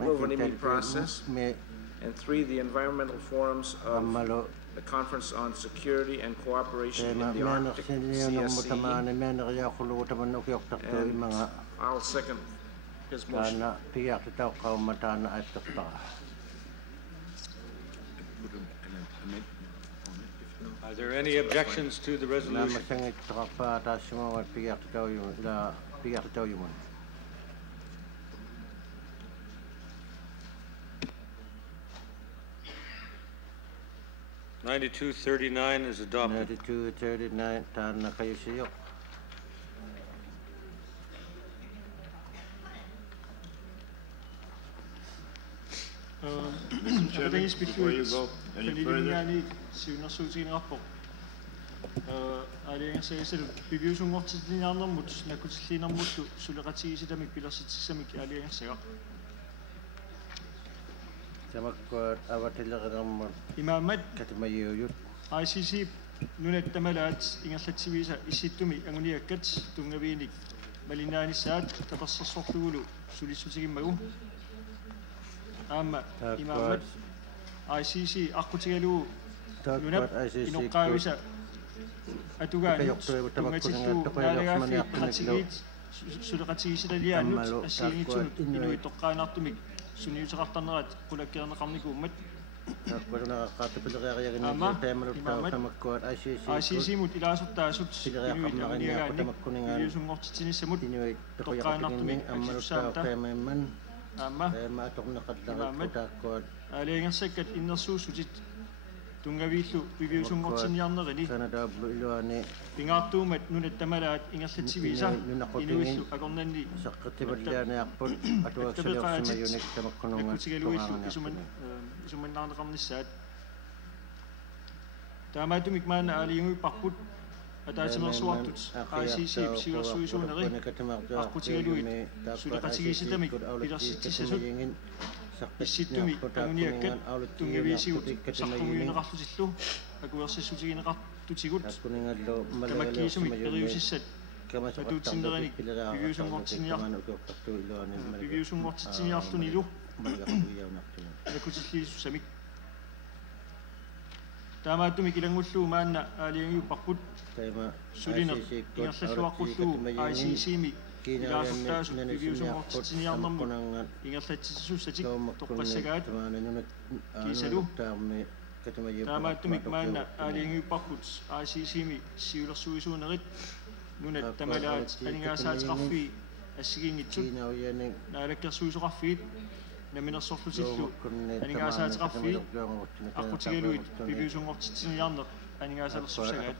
Rovaniemi process. And 3, the environmental forums of the Conference on Security and Cooperation in the Arctic, CSC. And I'll second his motion. Are there any objections to the resolution? 9239 is adopted. 9239 taana kayusiyo. Before you go any further, ICC nunet tamalat ingallatsivisa isittumi anguniakkat tungaviinik malinaanissaat tapassarsorlugulu sulissutigimmagu aamma imaamat ICC aqutigalugu nunap inoqqaavisa atugaanut tungatillu naalagaafi qatigit suleqatigisilaliaannut assiingitsunut inuitoqqaanartumik suniuteqartarnerat qulakkeerneqarnikuummat ICC mut ilaasuttasut inuit amaniagaannik iusungortitinnissamut toqqaanartumik aksussaamta aamma imaamat aaliangersakkat innersuussutit tungaviillu viviusungortinniarnerini pingaartuumat nunat tamalaat ingerlatsivisa inuillu akornanni saqqattiballianiarput atuaksaliorsimayunik tamakkunungaluillu isumannaarneqarnissaat taamaatumik maana aaliunguipparput ataatimersuartut ICC siuersuisuuneri aqutigaluit suleqatigiisitamik pilersittisasut issittumi anguniakkat tungaviisigut saqqumuineqarlutillu akuersassutigineqartutigut tamakkiisumik periusissat atuutsinnerenik piviusungortitsiniarlunilu akutilliissussamik taamaatumik ilangullu maanna aaliangiupparput sulineq ingerlalluaqqullu ICC-mi ilaasuttasut piviusungortitsiniarnermut ingerlatsissussatik toqqassagaat kiisalu taamaatumik maanna aaliangiupparput ICC-mi siulersuisuunerit nunat tamalaat aningaasaateqarfii assigiingitsut naalakkersuisuqarfiit naminersorlutillu aningaasaateqarfiit aqutigaluit piviusungortitsiniarneq aningaasaalersussagaat.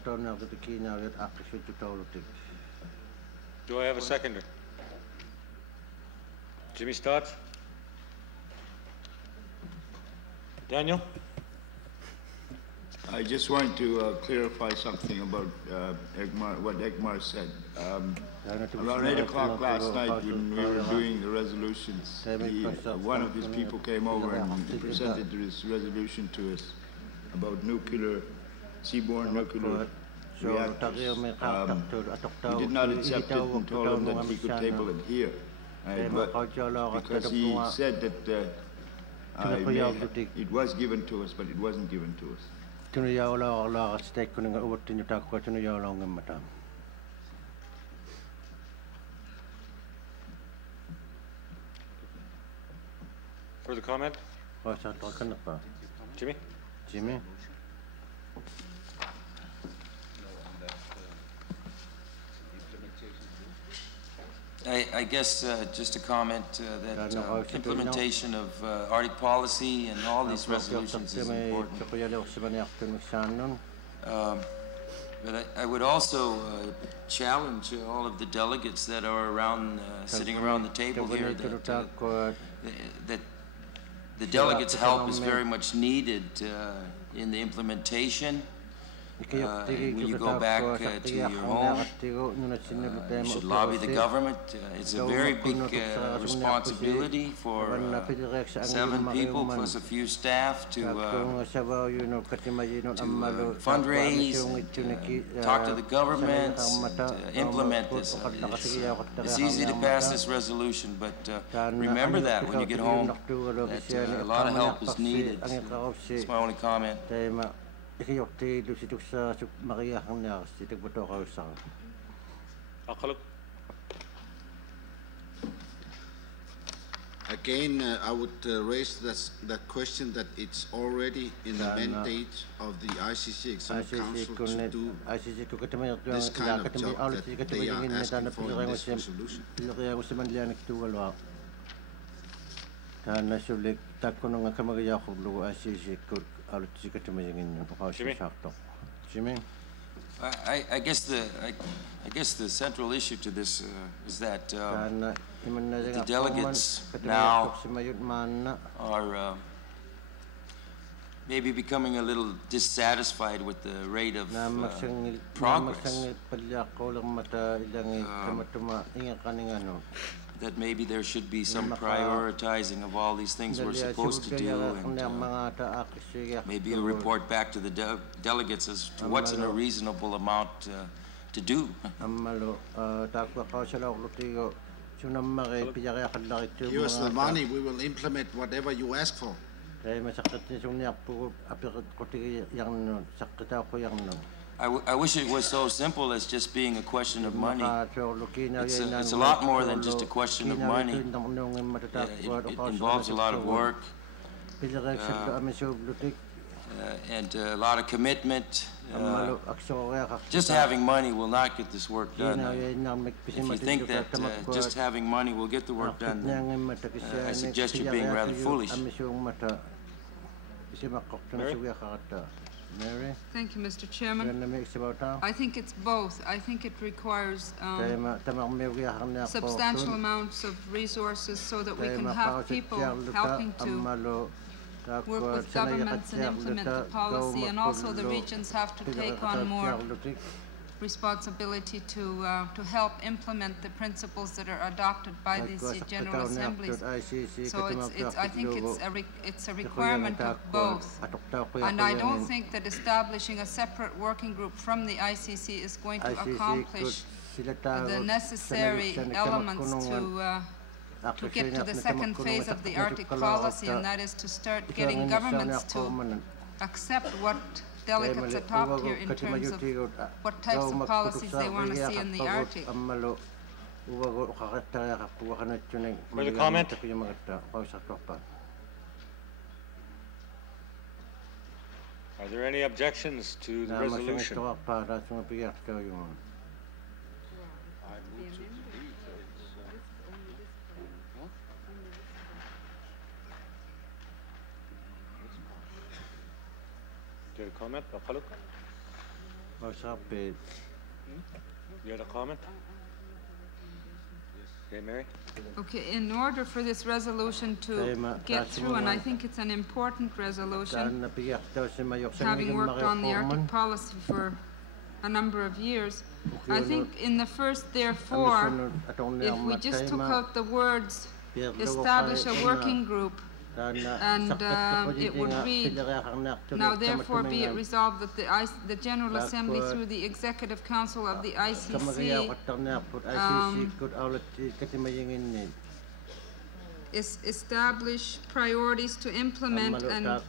Do I have a seconder? Jimmy starts. Daniel? I just want to clarify something about what Egmar said. Around 8 o'clock last night when we were doing the resolutions, one of his people came over and presented this resolution to us about seaborne nuclear reactors. He did not accept it and told him that he could table it here. Because he said that it was given to us, but it wasn't given to us. Further comment? Jimmy? Jimmy? I guess just a comment that implementation of Arctic policy and all these resolutions is important. But I would also challenge all of the delegates that are around, sitting around the table here, that the delegates' help is very much needed in the implementation. when you go back to your home, you should lobby the government. It's a very big responsibility for 7 people plus a few staff to fundraise, talk to the government, implement this. It's easy to pass this resolution, but remember that when you get home, that a lot of help is needed. That's my only comment. Again, I would raise that question that it's already in the mandate of the ICC Executive Council to do this kind of job that they are asking for in this resolution. Jimmy? I guess the central issue to this is that the delegates now are maybe becoming a little dissatisfied with the rate of progress. That maybe there should be some prioritizing of all these things we're supposed to do, and maybe a report back to the delegates as to what's in a reasonable amount to do. Give us the money, we will implement whatever you ask for. I wish it was so simple as just being a question of money. It's a lot more than just a question of money. It involves a lot of work and a lot of commitment. Just having money will not get this work done. If you think that just having money will get the work done, then I suggest you're being rather foolish. Mary? Thank you, Mr. Chairman. I think it's both. I think it requires substantial amounts of resources so that we can have people helping to work with governments and implement the policy, and also the regions have to take on more responsibility to help implement the principles that are adopted by these General Assemblies. So I think it's a requirement of both. And I don't think that establishing a separate working group from the ICC is going to accomplish the necessary elements to get to the second phase of the Arctic policy, and that is to start getting governments to accept what delegates adopt here in terms of what types of policies they want to see in the Arctic. Further comment? Are there any objections to the resolution? Do you have a comment? You had a comment? Okay, Mary? Okay, in order for this resolution to get through, and I think it's an important resolution, having worked on the Arctic policy for a number of years, I think in the first therefore, if we just took out the words, establish a working group, and it would read, now therefore be it resolved that the General Assembly through the Executive Council of the ICC establish priorities to implement and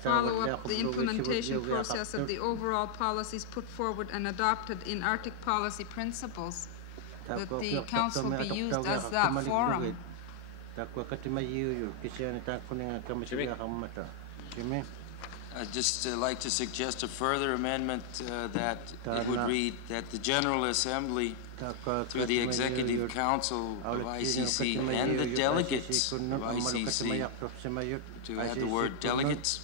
follow up the implementation process of the overall policies put forward and adopted in Arctic policy principles, that the Council be used as that forum. I'd just like to suggest a further amendment that it would read that the General Assembly, through the Executive Council of ICC and the delegates of ICC, to add the word delegates,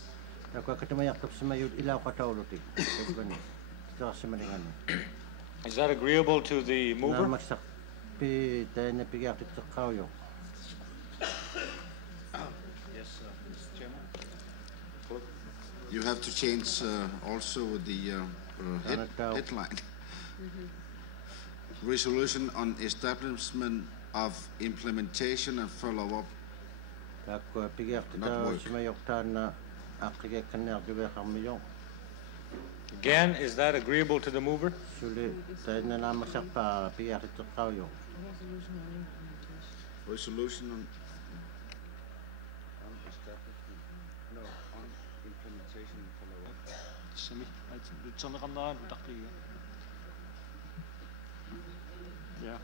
is that agreeable to the mover? You have to change also the headline. Resolution on establishment of implementation and follow-up. Not work. Again, is that agreeable to the mover? Resolution on Ja.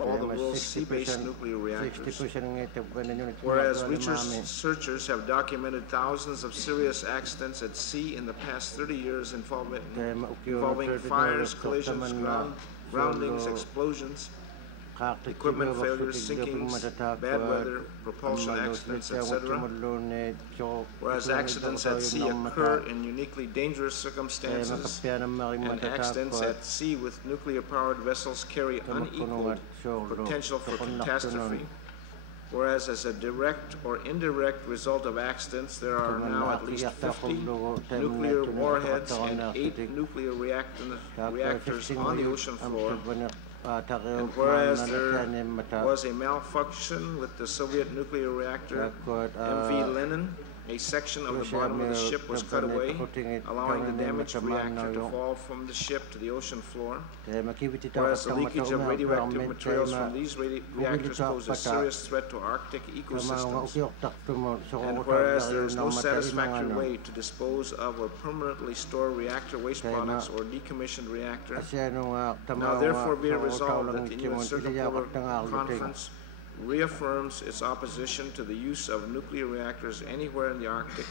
all the world's sea-based nuclear reactors, whereas researchers have documented thousands of serious accidents at sea in the past 30 years involving fires, collisions, groundings, explosions, equipment failures, sinkings, bad weather, propulsion accidents, etc. Whereas accidents at sea occur in uniquely dangerous circumstances, and accidents at sea with nuclear-powered vessels carry unequaled potential for catastrophe. Whereas as a direct or indirect result of accidents, there are now at least 50 nuclear warheads and 8 nuclear reactors on the ocean floor. And whereas there was a malfunction with the Soviet nuclear reactor MV Lenin, a section of the bottom of the ship was cut away, allowing the damaged reactor to fall from the ship to the ocean floor. Whereas the leakage of radioactive materials from these reactors pose a serious threat to Arctic ecosystems. And whereas there is no satisfactory way to dispose of or permanently store reactor waste products or decommissioned reactor, now therefore be it resolved that the Inuit Circumpolar Conference reaffirms its opposition to the use of nuclear reactors anywhere in the Arctic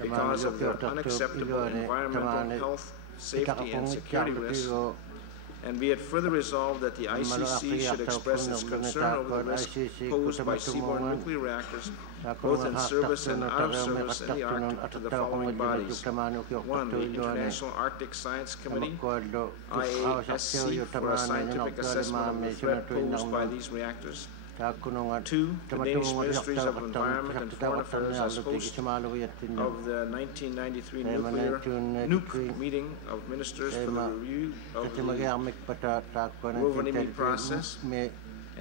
because of their unacceptable environmental, health, safety, and security risks. And be it further resolved that the ICC should express its concern over the risks posed by seaborne nuclear reactors, both in service and out of service in the Arctic, to the following bodies. 1. The International Arctic Science Committee, IASC, for a scientific assessment of the threat posed by these reactors. 2. The Danish Ministries of Environment and Foreign Affairs as host of the 1993 Inuk meeting of ministers for the review of the Rovaniemi process. And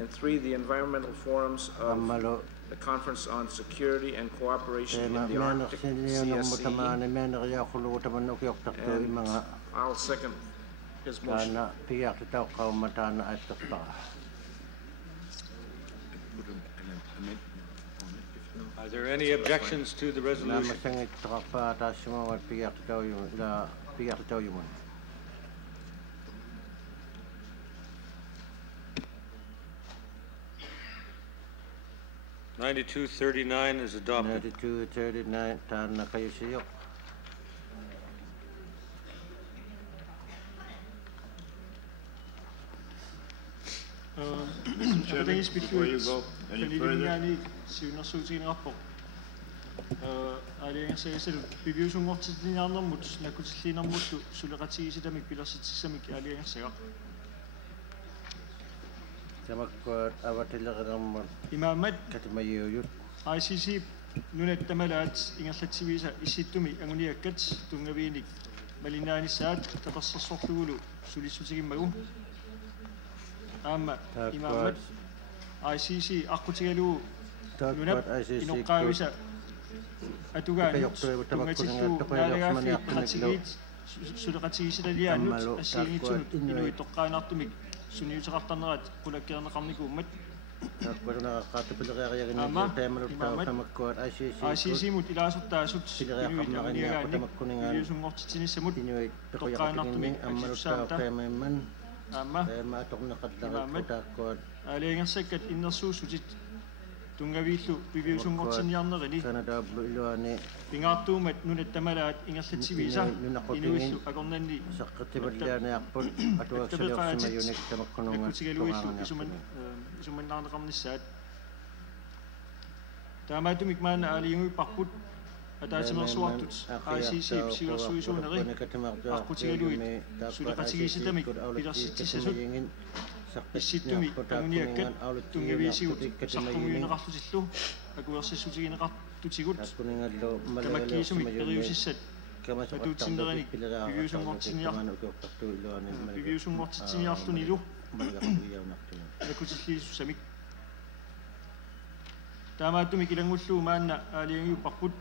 3. The environmental forums of the Conference on Security and Cooperation in the Arctic, CSCE. And I'll second his motion. Are there any objections to the resolution? (9239) is adopted. 9239 Mr. Chairman, before you go any further, ICC nunet tamalat ingallatsivisa issittumi anguniakkat tungaviinik malinaanisaat tapassarsorlugulu sulissutigimmagu aamma imaamat ICC aqutigalu nunap inoqqaavisa atugaanut tungatillu naalagaaffi qatigiit suleqatigisilaliaannut assiingitsunut inui toqqaanartumik suniuteqartarnerat qulakkiarneqarnikuummat ICC mut ilaasuttasut iluisungortitsinissamut toqqaanartumik aksussaata aamma aaliangersakkat innersuussutit tungaviillu piviusungortinniarnerini pingaartuumat nunat tamalaat ingerlatsivisa inuillu akornanni nakkutigaluillu isumannaarneqarnissaat taamaatumik maana aaliunguipparput ataatimersuartut ICC siuersuisuuneri aqutigaluit suleqatigiisitamik pilersitsissasut issittumi anguniakkat tungaviisigut sarqumuyuneqarlutillu akuersissutigineqartutigut tamakkiisumik periusissat atuutsinnerenik piviusungortitsiniarlunilu akutilliisussamik taamaatumik ilangullu maanna aaliangiupparput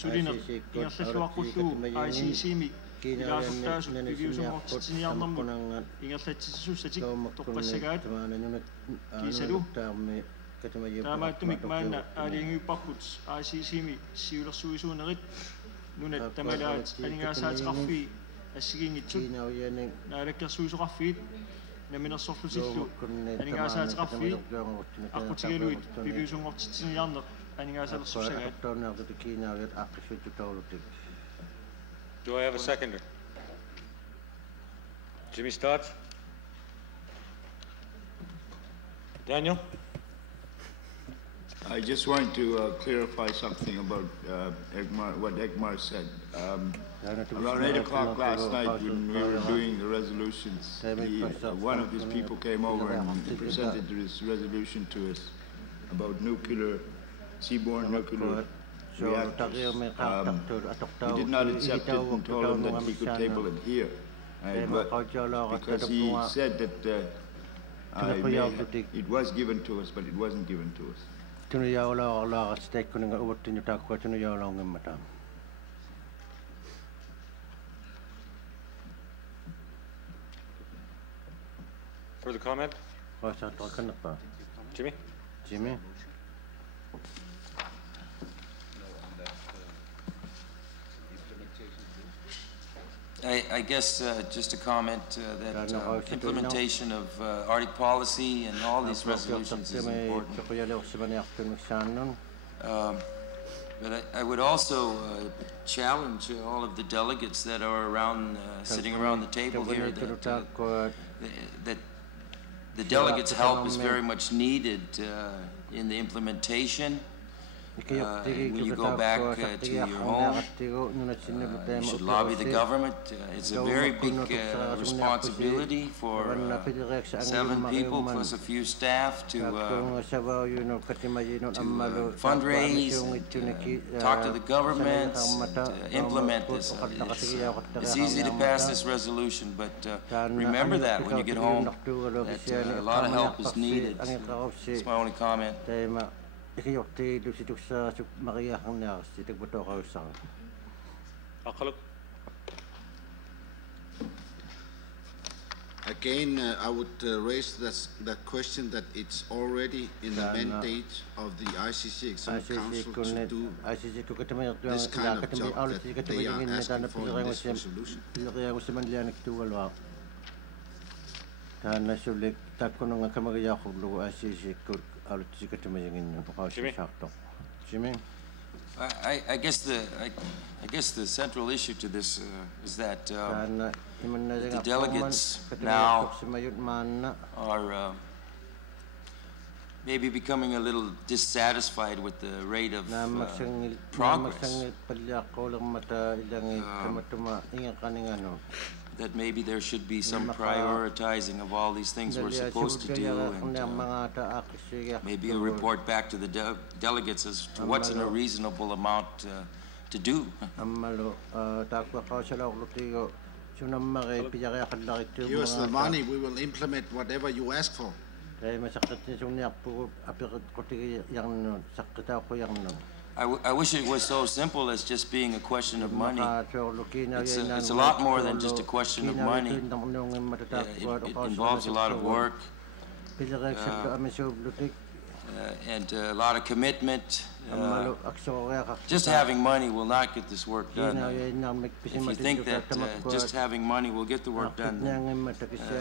sulineq ingerlalluaqqullu ICC-mi ilaasuttasut piviusungortitsiniarnermut ingerlatsissussatik toqqassagaat kiisalu taamaatumik maanna aaliangiupparput ICC-mi siulersuisuunerit nunat tamalaat aningaasaateqarfi assigiingitsut naalakkersuisuqarfiit naminersorlutillu aningaasaateqarfiit aqutigaluit piviusungortitsiniarneq aningaasaalersussagaat. Do I have a seconder? Jimmy starts. Daniel? I just want to clarify something about what Egmar said. Around 8 o'clock last night when we were doing the resolutions, one of his people came over and presented this resolution to us about seaborne nuclear reactors. We did not accept it and told him that he could table it here. Because he said that it was given to us, but it wasn't given to us. Further comment? Jimmy? Jimmy? I guess just a comment that implementation of Arctic policy and all these resolutions is important. But I would also challenge all of the delegates that are around, sitting around the table here, that the delegates' help is very much needed in the implementation. When you go back to your home, you should lobby the government. It's a very big responsibility for 7 people plus a few staff to fundraise, talk to the government, implement this. It's easy to pass this resolution, but remember that when you get home, that a lot of help is needed. That's my only comment. Again, I would raise that question that it's already in the mandate of the ICC Exam Council to do this kind of job that they are asking for in this resolution. Jimmy? I guess the central issue to this is that the delegates now are maybe becoming a little dissatisfied with the rate of progress. That maybe there should be some prioritizing of all these things we're supposed to do, and maybe a report back to the delegates as to what's in a reasonable amount to do. Give us the money, we will implement whatever you ask for. I wish it was so simple as just being a question of money. It's a lot more than just a question of money. It involves a lot of work and a lot of commitment. Just having money will not get this work done. If you think that just having money will get the work done, then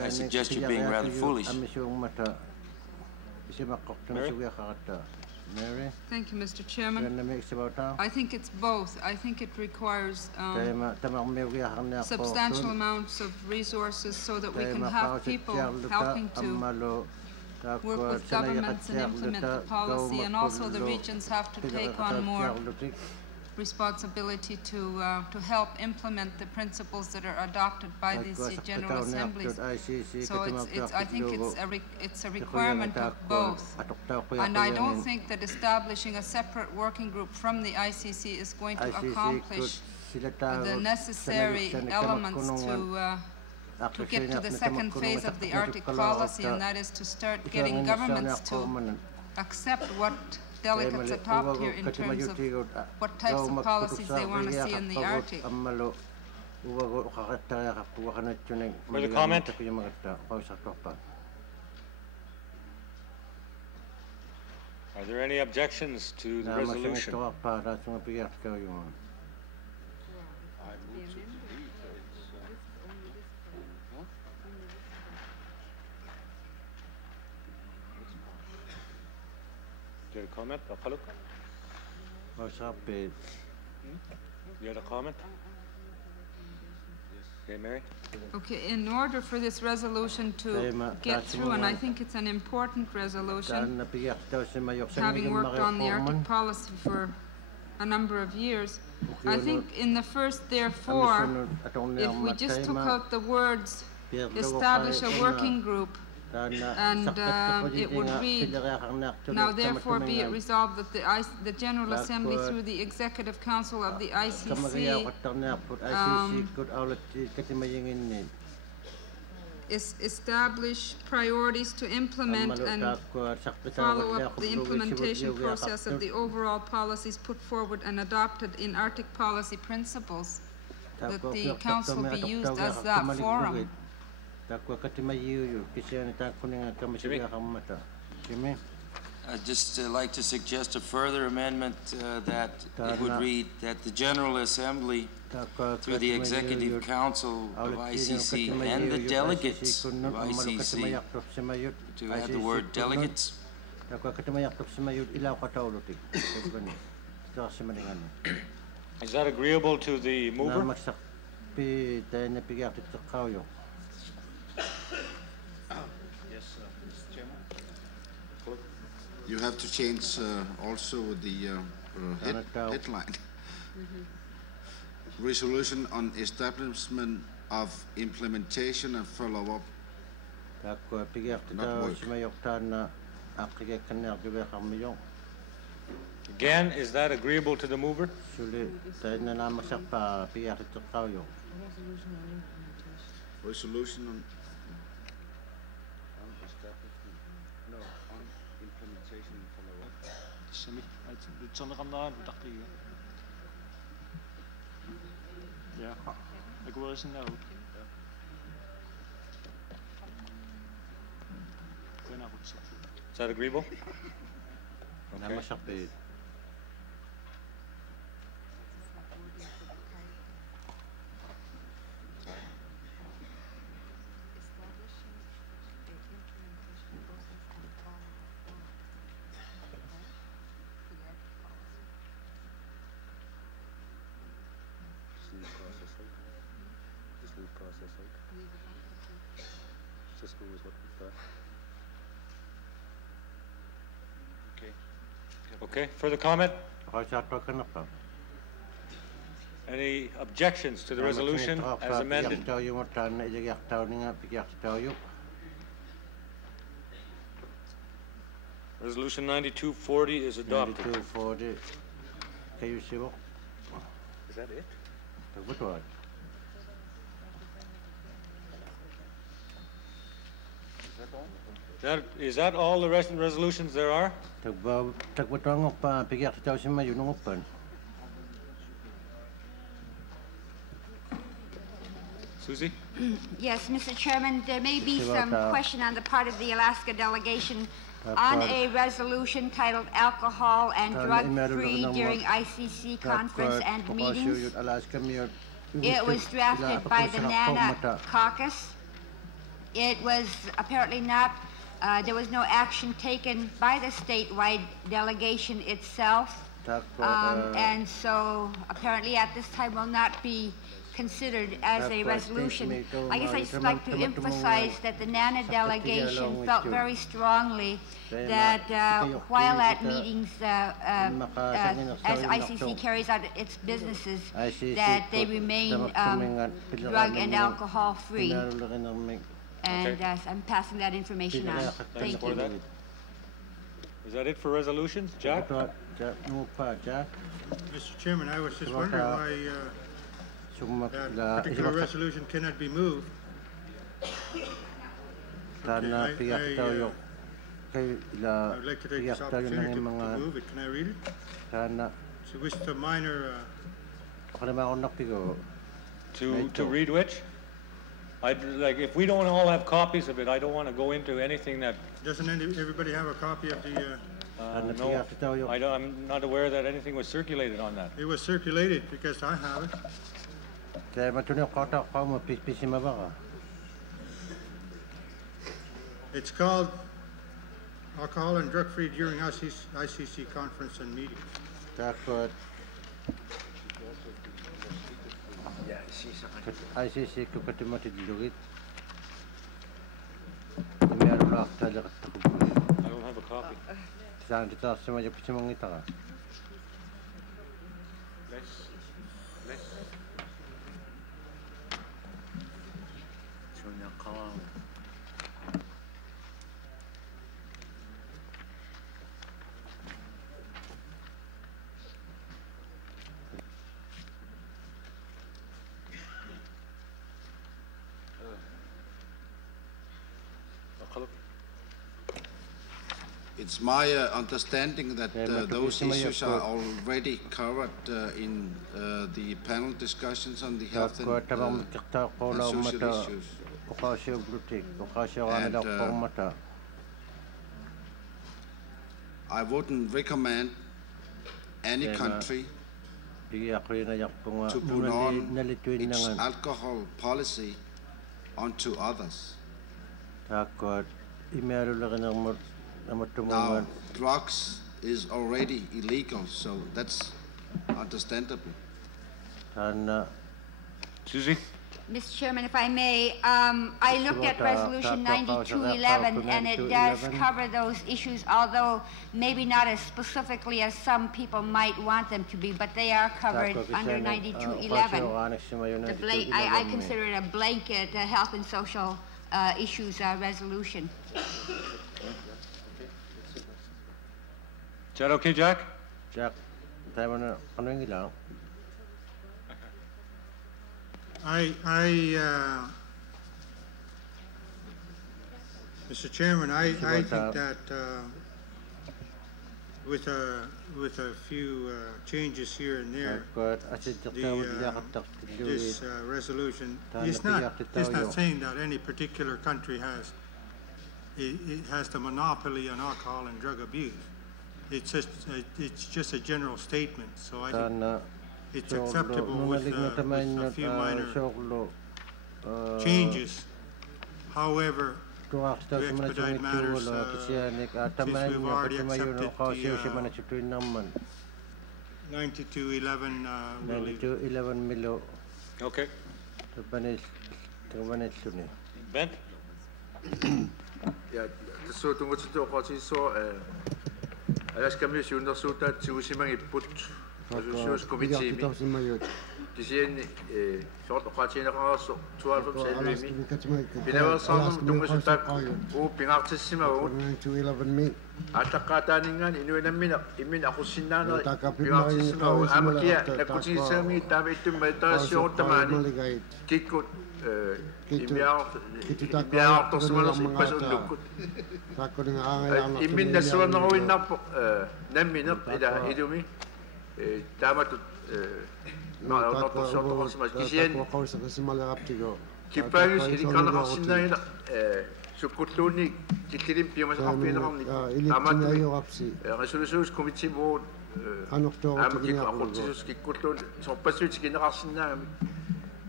I suggest you're being rather foolish. Mary? Thank you, Mr. Chairman. I think it's both. I think it requires substantial amounts of resources so that we can have people helping to work with governments and implement the policy, and also the regions have to take on more responsibility to help implement the principles that are adopted by these General Assemblies. So I think it's a requirement of both. And I don't think that establishing a separate working group from the ICC is going to accomplish the necessary elements to get to the second phase of the Arctic policy, and that is to start getting governments to accept what delegates atop here in terms of what types of policies they want to see in the Arctic. Further comment? Are there any objections to the resolution? Do you have a comment? You have a comment? Okay, Mary? Okay, in order for this resolution to get through, and I think it's an important resolution, having worked on the Arctic policy for a number of years, I think in the first therefore, if we just took out the words, establish a working group, and it would read, now therefore be it resolved that the General Assembly through the Executive Council of the ICC establish priorities to implement and follow up the implementation process of the overall policies put forward and adopted in Arctic policy principles, that the Council be used as that forum. I'd just like to suggest a further amendment that it would read that the General Assembly, through the Executive Council of ICC and the delegates of ICC, to add the word delegates, is that agreeable to the mover? Yes, Mr. Chairman. You have to change also the headline. Resolution on establishment of implementation and follow-up. Again, is that agreeable to the mover? Resolution on implementation and follow-up. Het zonder aan dacht ik. Ja, ik wil eens een noot. Is that agreeable? Okay. Okay, further comment? Any objections to the resolution as amended? Resolution 9240 is adopted. 9240. Is that it? Is that all the rest of the resolutions there are? Susie? Yes, Mr. Chairman, there may be some question on the part of the Alaska delegation on a resolution titled Alcohol and Drug-Free during ICC conference and meetings. It was drafted by the NANA caucus. It was apparently not, there was no action taken by the statewide delegation itself. And so apparently at this time will not be considered as a resolution. I guess I'd just like to emphasize that the NANA delegation felt very strongly that while at meetings, as ICC carries out its businesses, that they remain drug and alcohol free. And I'm passing that information on. Thank you. Is that it for resolutions? Jack? Mr. Chairman, I was just wondering why that particular resolution cannot be moved. I would like to take this opportunity to move it. Can I read it? So with the minor... To read which? Like, if we don't all have copies of it, I don't want to go into anything that... Doesn't everybody have a copy of the... no, I'm not aware that anything was circulated on that. It was circulated because I have it. It's called Alcohol and Drug Free during ICC conference and meetings. ICC I don't have a copy. It's my understanding that those issues are already covered in the panel discussions on the health and social issues. And, I wouldn't recommend any country to put on its alcohol policy onto others. Now, drugs is already illegal, so that's understandable. Susie? Mr. Chairman, if I may, I looked at Resolution 9211, and it does cover those issues, although maybe not as specifically as some people might want them to be, but they are covered under 9211. I consider it a blanket health and social issues resolution. Is that okay, Jack? Jack, Mr. Chairman, I think that with a few changes here and there, this resolution is not saying that any particular country has the monopoly on alcohol and drug abuse. It's just a general statement. So I think it's acceptable with a few minor changes. However, to expedite matters, since we've already accepted the 9211 Okay. Ben? Yeah, so tungkol sa ito kasi Alaska undersuta tiusimang iput resolutions committee kisiin sort qatiinaqaraarsu 12 January pinaversaarnum tungasutaak pingaartissima атаққатаанинган инуинаммина иммин ақуссиннаанери пиартиссима аамакия накутигисаами таама иттумма тарассиоруттамаани киккут иммиаарторсималерси пасуллуккут иммин нассуаннеруиннарпо намминеқ ила илуми тааматут наорторсиорторсимас кисиан киппаагис иликкарнеқарсиннаагила суккуллуунни киллилим пиумасақарпиинеқарни таамат resolutions committee board амакик ақутсисус киккуллуун сорпассуути кинеқарсинаагами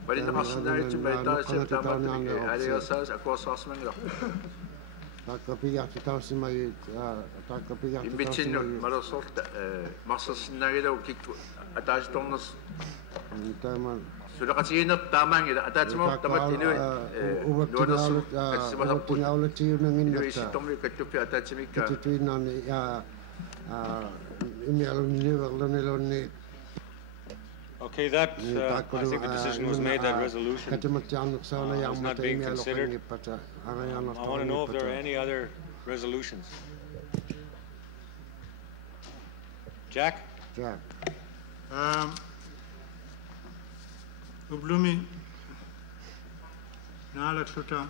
валинеқарсинаагитсума таасиа таамат алиасаас акуарсаарсимангилар имбитсинну малерсорта марсерсинаагилау кикку атаасторнерс сулеқатигинер таамаангила атаатимоо тамат инуи нуанерсу катсималерпут инуиситторми каттуппи атаатимикка Okay, that I think the decision was made. That resolution is not being considered. I want to know if there are any other resolutions. Jack? Jack. Ublumi Nalaksuta.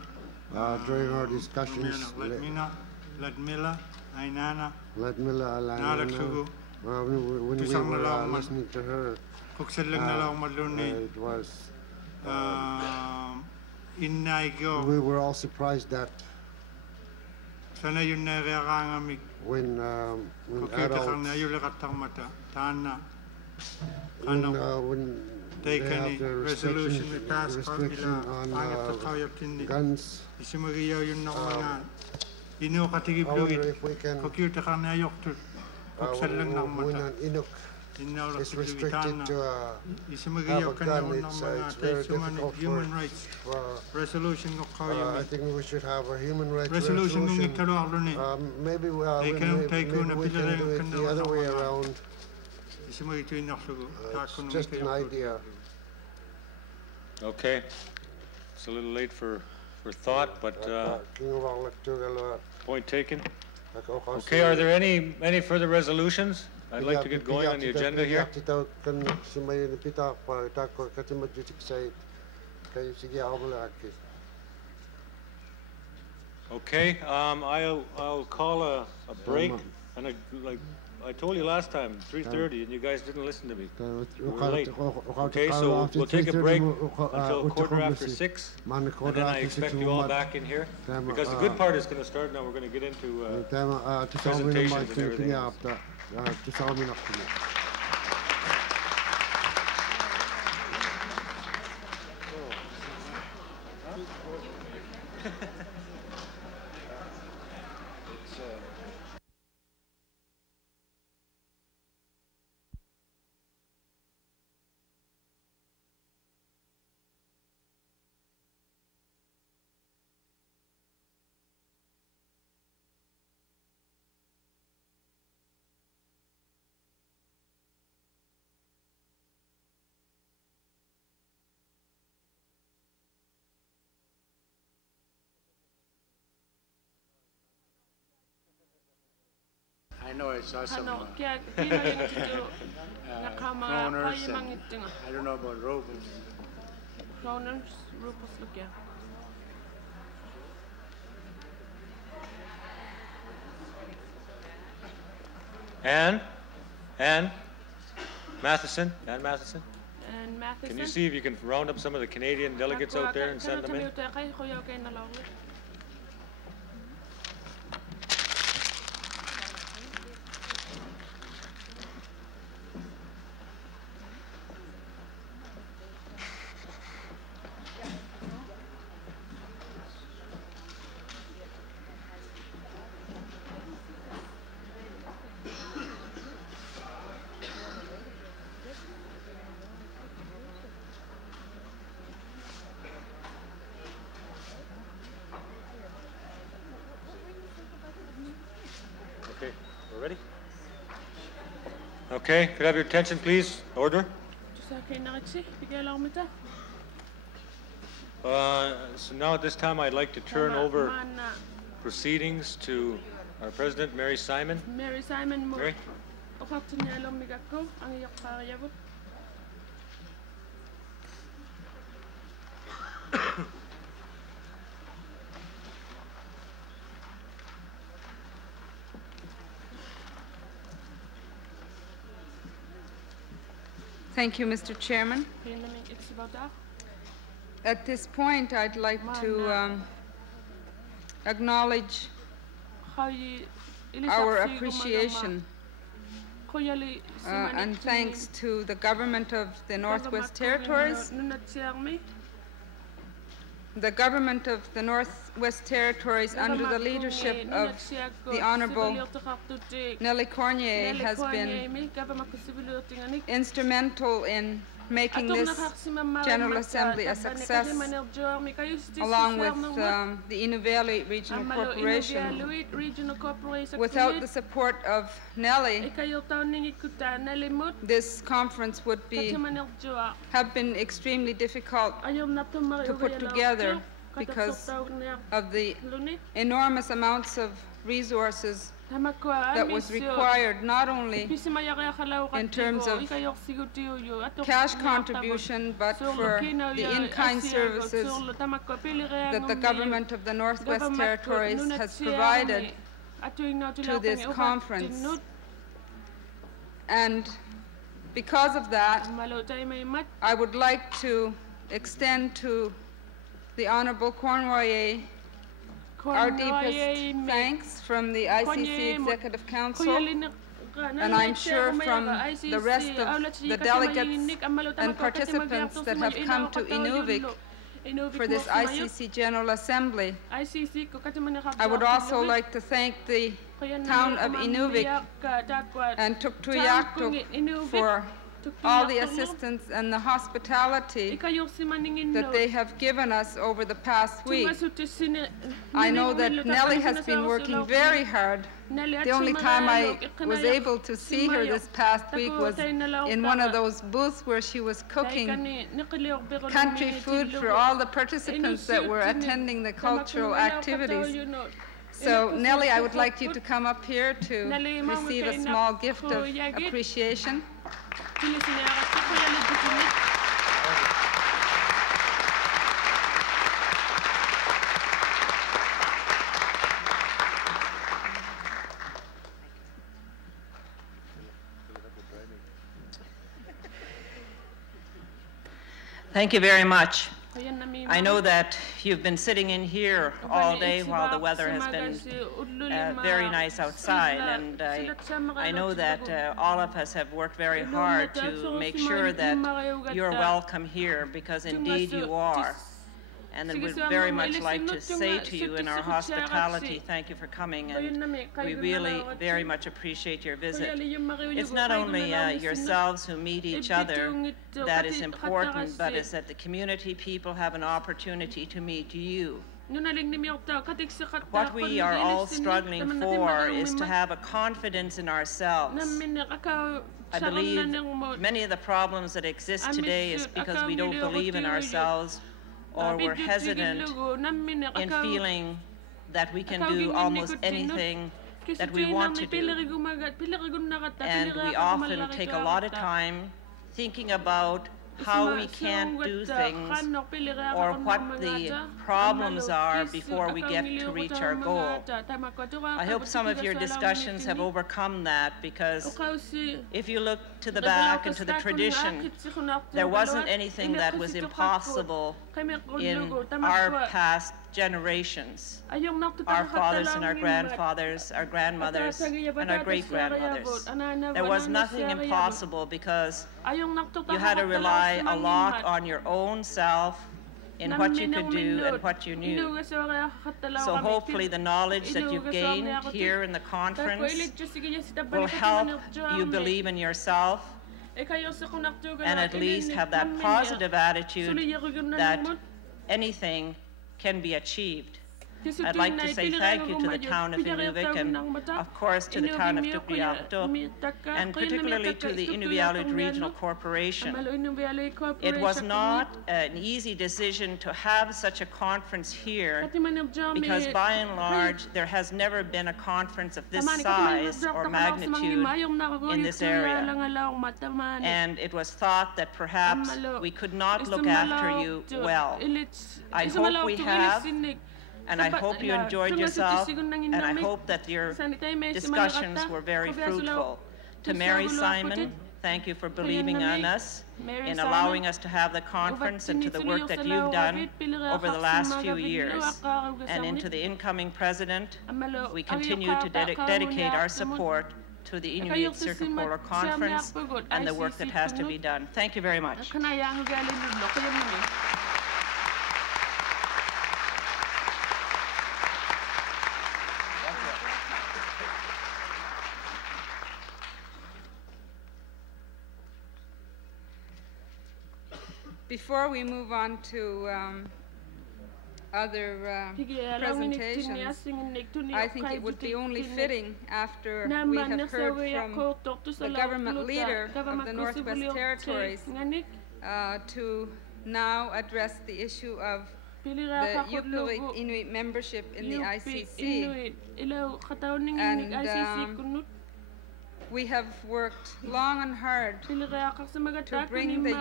During our discussions, Ladmila, Ainana, Nalaksugu, when we were listening to her, it was, we were all surprised that when they have the resolution restriction on guns. I wonder if we can, when Inuk is restricted to have a gun, it's very difficult for I think we should have a human rights resolution. Maybe we can do it the other way around. It's just an idea. Okay, it's a little late for thought, but point taken. Okay, are there any further resolutions? I'd like to get going on the agenda here. Okay, I'll call a break, and I told you last time, 3:30, and you guys didn't listen to me. We're late. Okay, so we'll take a break until 6:15, and then I expect you all back in here, because the good part is going to start now. We're going to get into presentations and everything else. I know I saw some cloners, and I don't know about robots. Cloners, robots, look, yeah. Ann Matheson? Matheson. Can you see if you can round up some of the Canadian delegates out there and send them in? Okay, could I have your attention, please? Order. So now at this time, I'd like to turn over proceedings to our President, Mary Simon. Mary Simon, Mary. Thank you, Mr. Chairman. At this point, I'd like to acknowledge our appreciation and thanks to the government of the Northwest Territories. The government of the Northwest Territories, under the leadership of the Honorable Nellie Cornier, has been instrumental in making this General Assembly a success, along with the Inuk Valley Regional Corporation. Without the support of Nellie, this conference would have been extremely difficult to put together because of the enormous amounts of resources that was required, not only in terms of cash contribution, but for the in-kind services that the government of the Northwest Territories has provided to this conference. And because of that, I would like to extend to the Honorable Cornroyer our deepest thanks from the ICC Executive Council, and I'm sure from the rest of the delegates and participants that have come to Inuvik for this ICC General Assembly. I would also like to thank the town of Inuvik and Tuktoyaktuk for all the assistance and the hospitality that they have given us over the past week. I know that Nellie has been working very hard. The only time I was able to see her this past week was in one of those booths where she was cooking country food for all the participants that were attending the cultural activities. So, Nellie, I would like you to come up here to receive a small gift of appreciation. Thank you very much. I know that you've been sitting in here all day while the weather has been very nice outside, and I know that all of us have worked very hard to make sure that you're welcome here, because indeed you are. And I would very much like to say to you in our hospitality, thank you for coming, and we really very much appreciate your visit. It's not only yourselves who meet each other that is important, but it's that the community people have an opportunity to meet you. What we are all struggling for is to have a confidence in ourselves. I believe many of the problems that exist today is because we don't believe in ourselves, or we're hesitant in feeling that we can do almost anything that we want to do. And we often take a lot of time thinking about how we can't do things or what the problems are before we get to reach our goal. I hope some of your discussions have overcome that, because if you look to the back and to the tradition, there wasn't anything that was impossible in our past generations, our fathers and our grandfathers, our grandmothers, and our great-grandmothers. There was nothing impossible, because you had to rely a lot on your own self in what you could do and what you knew. So hopefully the knowledge that you've gained here in the conference will help you believe in yourself and at least have that positive attitude that anything can be achieved. I'd like to say thank you to the town of Inuvik and, of course, to the town of Tukliaktuk, and particularly to the Inuvialut Regional Corporation. It was not an easy decision to have such a conference here because, by and large, there has never been a conference of this size or magnitude in this area. And it was thought that perhaps we could not look after you well. I hope we have. And I hope you enjoyed yourself, and I hope that your discussions were very fruitful. To Mary Simon, thank you for believing in us, in allowing us to have the conference, and to the work that you've done over the last few years. And into the incoming president, we continue to dedicate our support to the Inuit Circumpolar Conference and the work that has to be done. Thank you very much. Before we move on to other presentations, I think it would be only fitting after we have heard from the government leader of the Northwest Territories to now address the issue of the Yup'ik Inuit membership in the ICC. And we have worked long and hard to bring the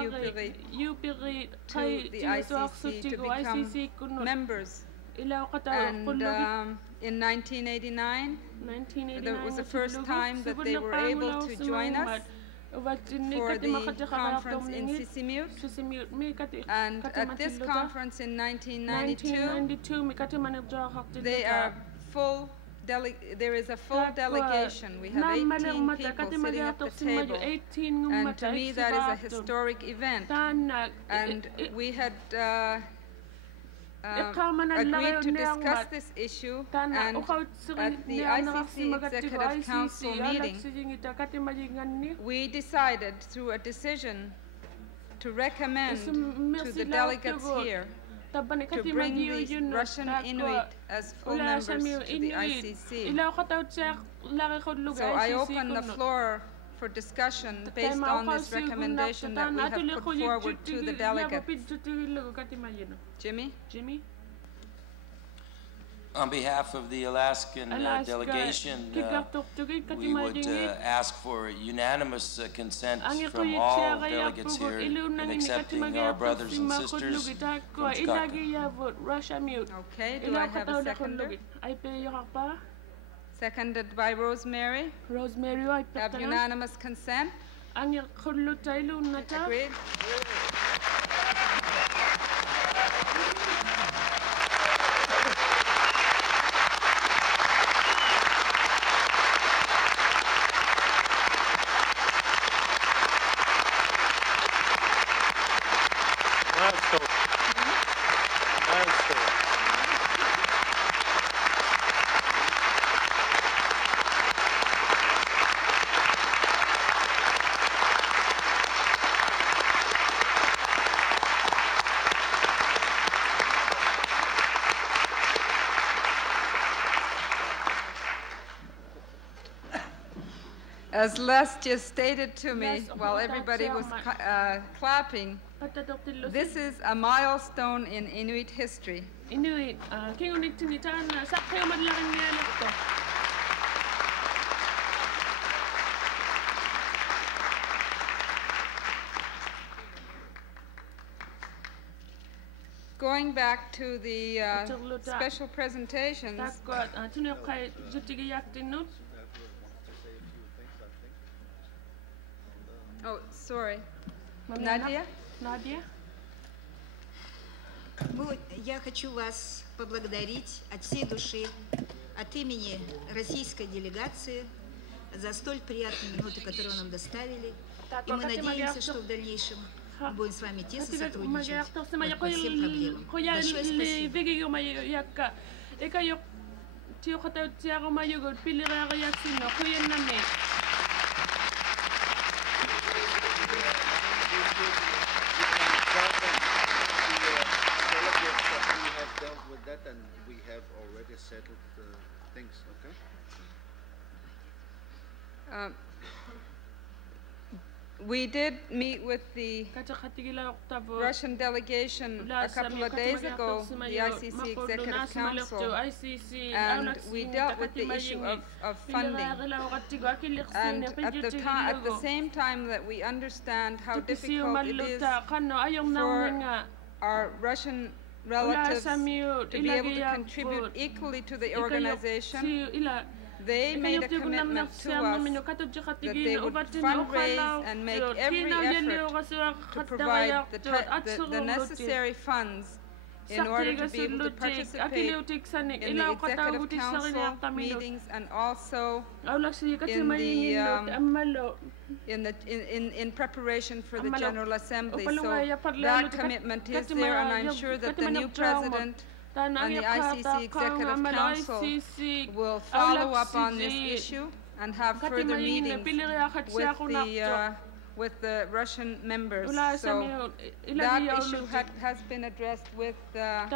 Yup'ik to the ICC to become members. And in 1989, that was the first time that they were able to join us for the conference in Sisimiut. And at this conference in 1992, they are full. There is a full delegation. We have 18 people sitting at the table. And to me, that is a historic event. And we had agreed to discuss this issue, and at the ICC Executive Council meeting, we decided through a decision to recommend to the delegates here to bring the Russian Inuit as full members to the ICC. So I open the floor for discussion based on this recommendation that we have put forward to the delegates. Jimmy? On behalf of the Alaskan delegation, we would ask for unanimous consent from all delegates here in accepting our brothers and sisters from Chukaka. Okay, do I have a seconder? Seconded by Rosemary. Have unanimous consent? Agreed. As Les just stated to me while everybody was clapping, this is a milestone in Inuit history. Going back to the special presentations, oh, sorry. Nadia? Я хочу вас поблагодарить от всей души, от имени российской делегации за столь приятные минуты, которые вы нам доставили. И мы надеемся, что в дальнейшем мы будем с вами тесно сотрудничать по всем проблемам. Большое спасибо. With that, and we have already We did meet with the Russian delegation a couple of days ago, the ICC Executive Council, and we dealt with the issue of funding. And at the same time that we understand how difficult it is for our Russian relatives to be able to contribute equally to the organization, they made a commitment to us that they would fundraise and make every effort to provide the necessary funds in order to be able to participate in the Executive Council meetings and also in preparation for the General Assembly. So that commitment is there, and I'm sure that the new President and the ICC Executive Council will follow up on this issue and have further meetings with the Russian members. So that issue has been addressed with the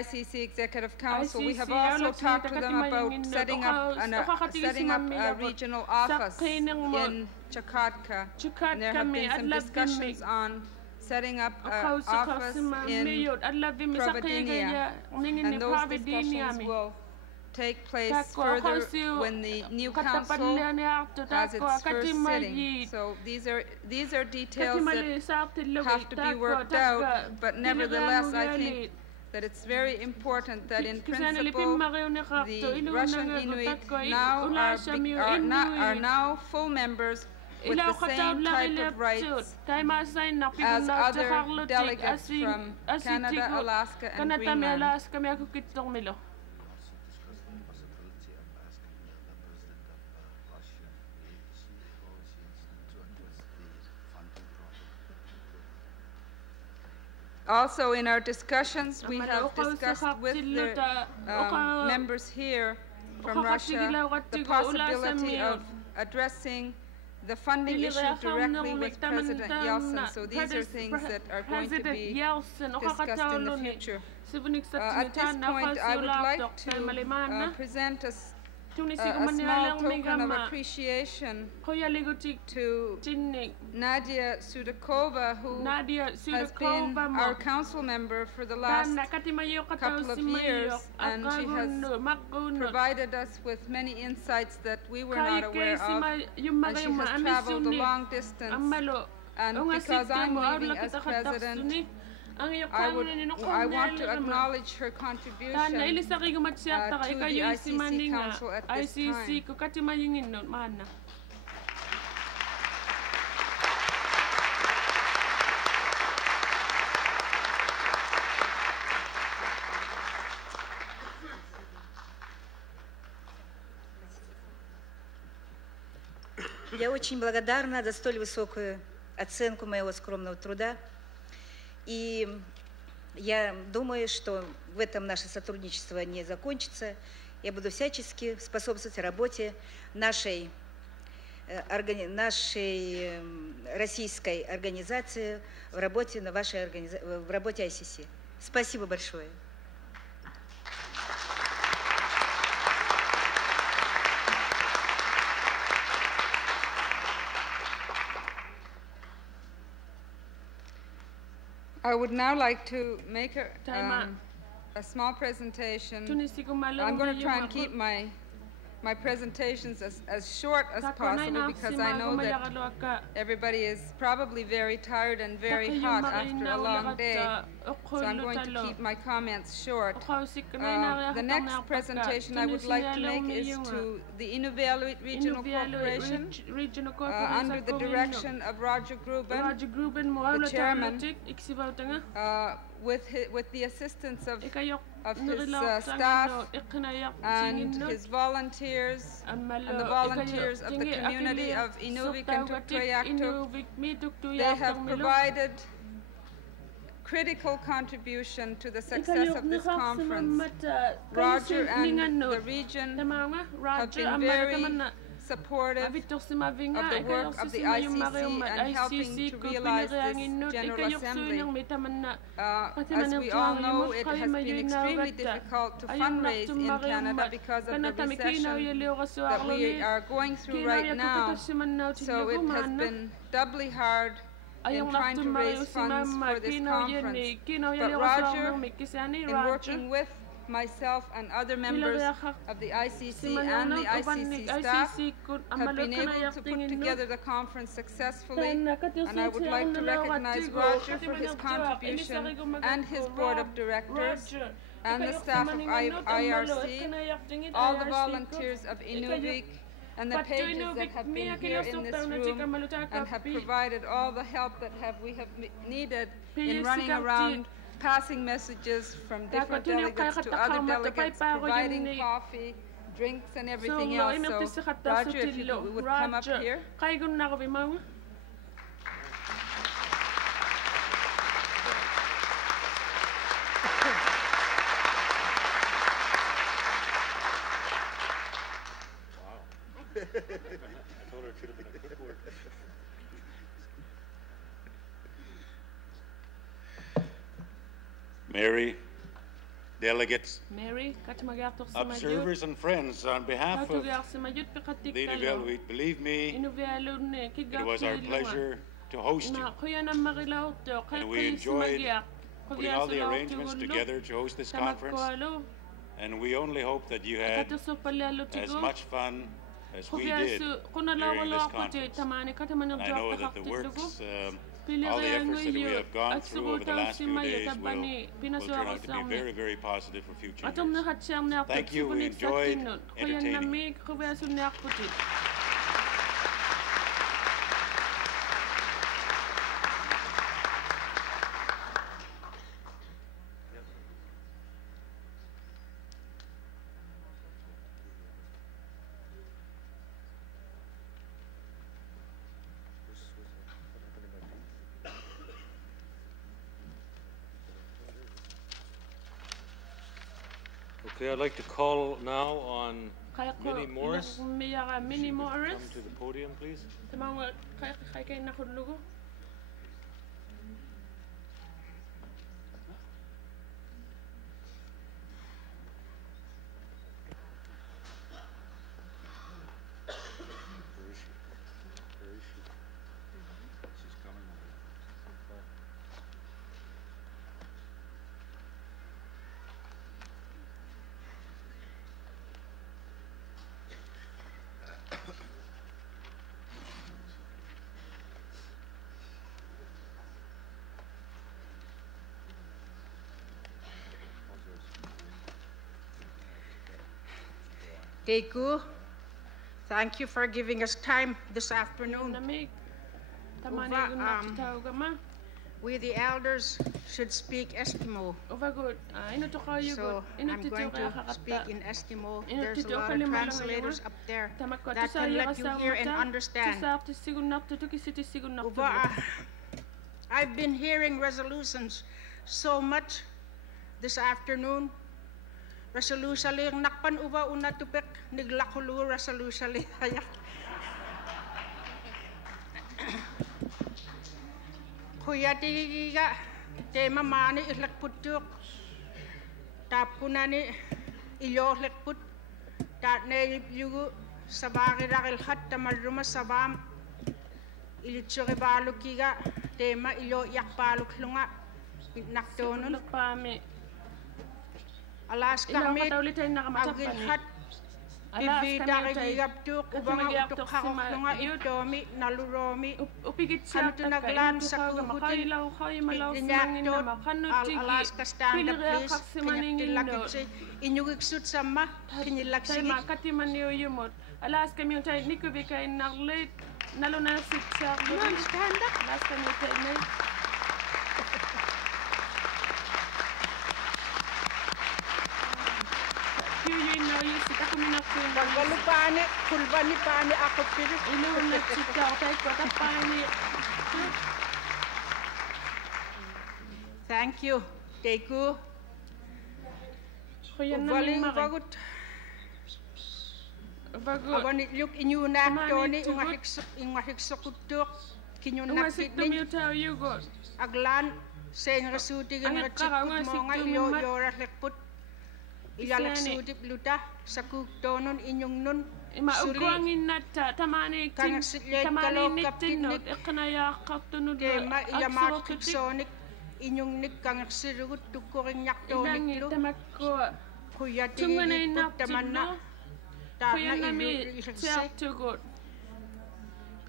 ICC Executive Council. We have also talked to them about setting up a regional office in Jakarta. And there have been some discussions on setting up an office in Providencia, and those discussions will take place further when the new council has its first sitting. So these are details that have to be worked out, but nevertheless I think that it's very important that in principle the Russian Inuit are now full members with the same type of rights as other delegates from Canada, Alaska, and Greenland. Also, in our discussions, we have discussed with the members here from Russia the possibility of addressing the funding issue directly with President Yeltsin. So these are things that are going to be discussed in the future. At this point, I would like to present a small token of appreciation to Nadia Sudakova, who has been our council member for the last couple of years, and she has provided us with many insights that we were not aware of, and she has traveled a long distance, and because I'm leaving as president, I want to acknowledge her contribution to the ICC Council at this time. Я очень благодарна за столь высокую оценку моего скромного труда. И я думаю, что в этом наше сотрудничество не закончится. Я буду всячески способствовать работе нашей российской организации в работе ICC. Спасибо большое. I would now like to make a small presentation. I'm going to try and keep my presentations as short as possible because I know that everybody is probably very tired and very hot after a long day. So I'm going to keep my comments short. The next presentation I would like to make is to the Inuk Regional Corporation under the direction of Roger Gruben, the chairman, with the assistance of his staff and his volunteers and the volunteers of the community of Inuvik and Tuktoyaktuk. They have provided critical contribution to the success of this conference. Roger and the region have been very supportive of the work of the ICC and helping to realize this General Assembly. As we all know, it has been extremely difficult to fundraise in Canada because of the recession that we are going through right now. So it has been doubly hard in trying to raise funds for this conference. But Roger, in working with myself and other members of the ICC and the ICC staff, have been able to put together the conference successfully, and I would like to recognize Roger for his contribution and his board of directors and the staff of IRC, all the volunteers of Inuk, and the pages that have been here in this room and have provided all the help that we have needed in running around, passing messages from different delegates to other delegates, providing coffee, drinks, and everything else. So, Roger, if you would come up here. I told her it should have been a quick word. Mary, delegates, observers and friends, on behalf of Lady Velvet, believe me, it was our pleasure to host you. And we enjoyed putting all the arrangements together to host this conference. And we only hope that you had as much fun as we did during this conference. I know that the works, all the efforts that we have gone through over the last few days will turn out to be very, very positive for future years. Thank you. We enjoyed entertaining you. Okay, I'd like to call now on Minnie Morris. Come to the podium, please. Keiko, thank you for giving us time this afternoon. We, the elders, should speak Eskimo. So I'm going to speak in Eskimo. There's a lot of translators up there that can let you hear and understand. I've been hearing resolutions so much this afternoon. Resolution nakpan uba una tupek niglakulu resolution hayak. Kuya tiga tema mani ilak putuk tap kunani ilo lek put tat ne yugu sabagi rakil hat tamaruma sabam ilitsuri balu kiga tema ilo yak paluk lunga naktonul pami Alaska mit agil hat bibida kigaptuk ubang utuk hakuknunga itomi naluromi kanto naglan sa kuhutin pinyaktot Alaska stand up please kinyatilakitsi inyugiksut sama kinyilaksigi Alaska mutai nikubika in naglit naluna sitsa stand up Alaska mutai Pagbalupani, kulbani pani ako pili. Ino chika tay kota pani. Thank you, Keiko. Ubaling bagut. Awanit yuk inyunak toni ungahiksokuttuk kinyunak kitnin aglan sen resutigan rachikut monga iyo lekput ilalak sudip luta sakuk tonon inyung nun suli kangsit kalau kaptinnik tema ilamat kipsonik inyung nik kangsirugut tukuring yak tonik lu kuyati iput tamanna tapna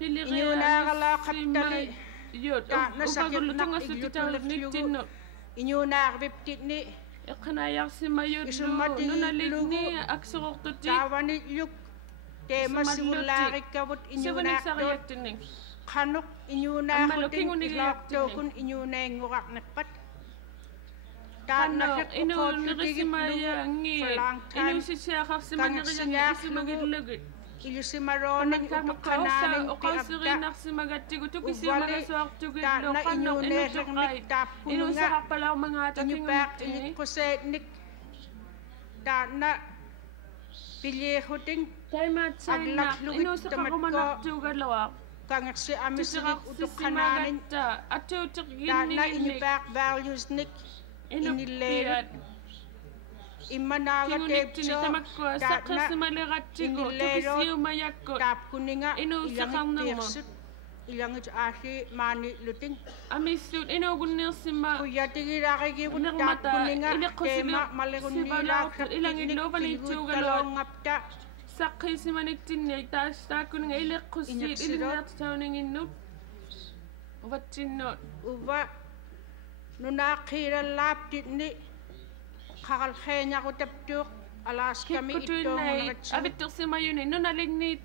ilu inyunakala kaptali tapna sakit nak iglutulak yugu inyunak biptitni isumati lugu tawani yuk tema simularik kabut inyunak dot kanuk inyunak hutin ilak tokun inyunak ngurak nepat tapna hekukot lutigit lugu for long time kangak sinyak lugu ilusimaronin upakananin piabda uwali tapna inyunerang nagtapkununga inyupak inyikusetnik tapna pilyehuting aglak lugit tamatko kangak si amisirik utukananin tapna inyupak valuesnik inilerit imanaga tepcho tapna inilero tapkuninga ilangit tirsut ilangit ahi mani luting kuyatigirakigiwut tapkuninga tema maligunilak sakitnik kalongapta uva nunakira laptitni kakal kenya ko taptuk alas kami ito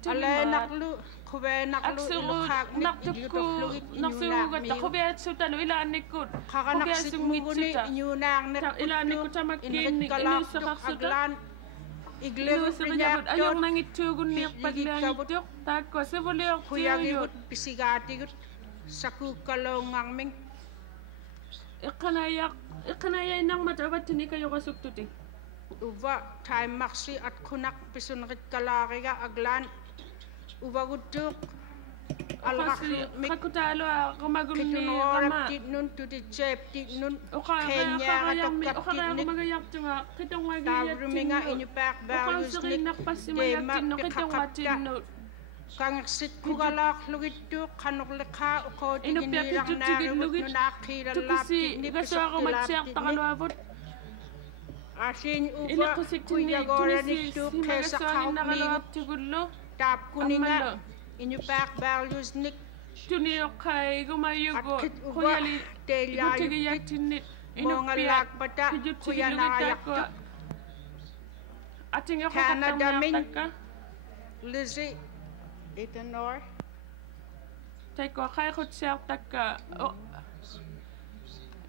alay naklu kuwe naklu ilukaknik iglutuflugit inyunak kakanaksik muguni inyunak neputtuk inrikkalaptuk aglan iglewut rinyaktot igikabut kuyagiwut pisigatigut sakukalongangming iqanaya inang matawattini kayo kasuktuti uva time maxi at kunak pisunrit kalariga aglan uva guduk alakutalo kamagulni kama nun tuti chep nun kenya atokap magayaktunga tawruminga inyupak valuesnik tema pikakapta kangsit kugalak lugittu kanuklikha ukotiginirang narewut nunakira laptitni pisuktilaptitni asin uva kuyagoraniktu kesakhaukmigut tapkuninga inyupak valuesnik tuniyokay gumayugo atkit uva telayukit mongalakpata kuyanayaktuk Canadamin Lizzie Itanor Take a high hotel taka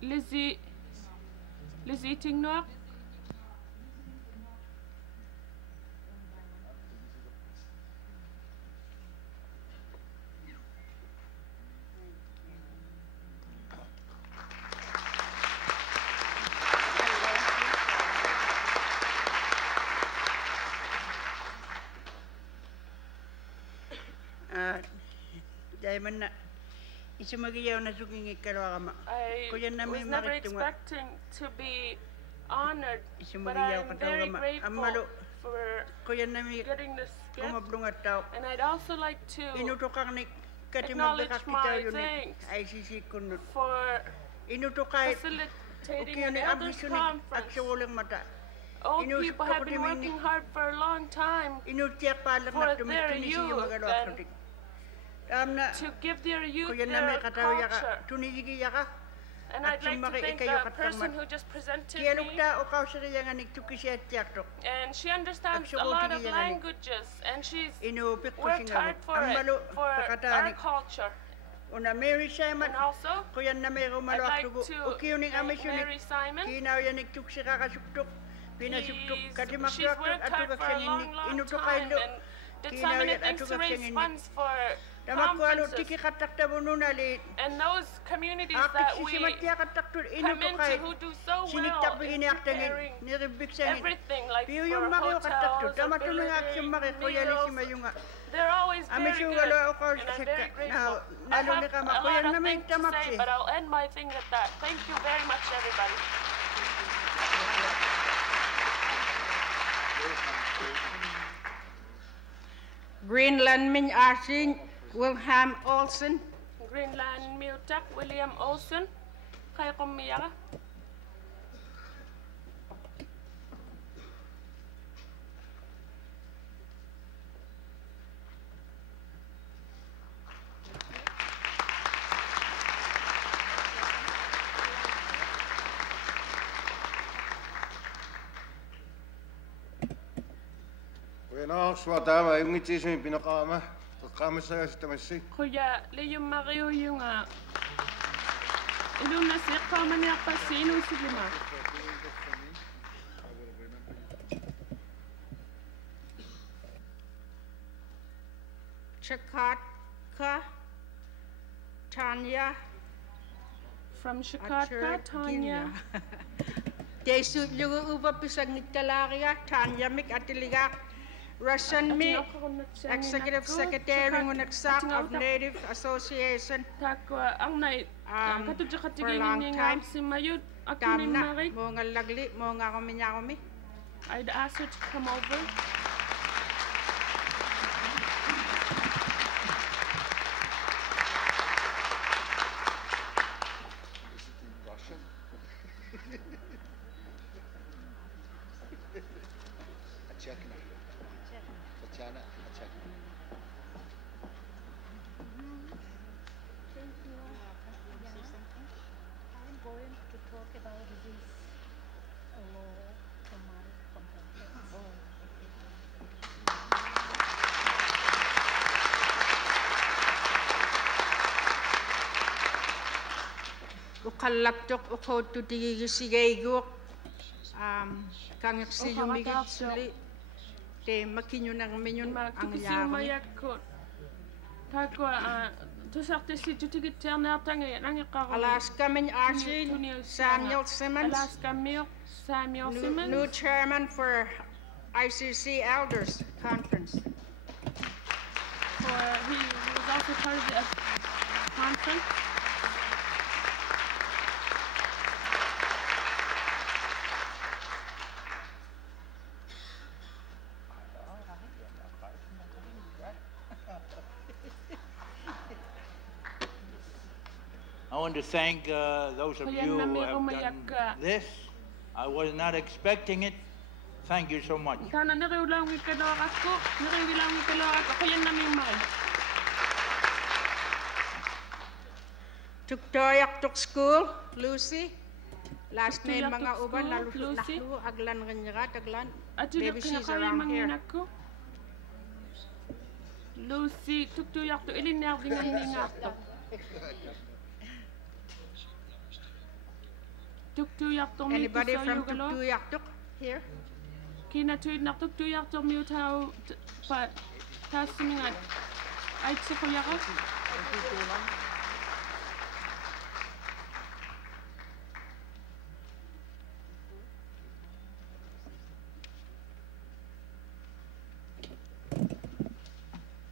Lizzie Itanor I was never expecting to be honored, but I'm very grateful for getting this gift. And I'd also like to acknowledge my thanks for facilitating an elders conference. Old people have been working hard for a long time for their youth and to give their youth their culture. And I'd like to thank the person who just presented me. And she understands a lot of languages, and she's worked hard for it, for our culture. And also, I'd like to thank Mary Simon. She's worked hard for a long, long time, did so many things to raise funds for conferences. And those communities that we come into who do so well in preparing everything, like for hotels or meals, they're always very good, and I'm very grateful. I have a lot of things to say, but I'll end my thing at that. Thank you very much, everybody. Greenland Min Arsin, Wilhelm Olsen. Greenland Miltak, William Olsen. Kaya kumiyara. No, suatava imitismi pinakama. Kama sa estamasi. Kuya, leyum Mario yung iluna sekama niya pasino silima. Chakatka, Tanya. From Chakatka, Tanya. Desu lugu uba pisang nitalaria, Tanya mik atiligak. Russian me, Executive Secretary of Native Association for a long time. I'd ask her to come over. Kalaktok ukod to the sigaygo kangsi yumigit suli te makinyo ng minyon ang yaman Alaska Min Archie Samuel Simmons new chairman for ICC Elders Conference. He was also part of the conference. I want to thank those of you who have done this. I was not expecting it. Thank you so much. Tuktoyak tuk school, Lucy. Last name mga uban nalu aglan ganyagat aglan. Maybe she's around here. Lucy tuktoyak tu iliner dengan ningato. Anybody from Tuktoyak here? Kina tuid nak Tuktoyak mi tau pat tasimingat. Ay tsukoyako.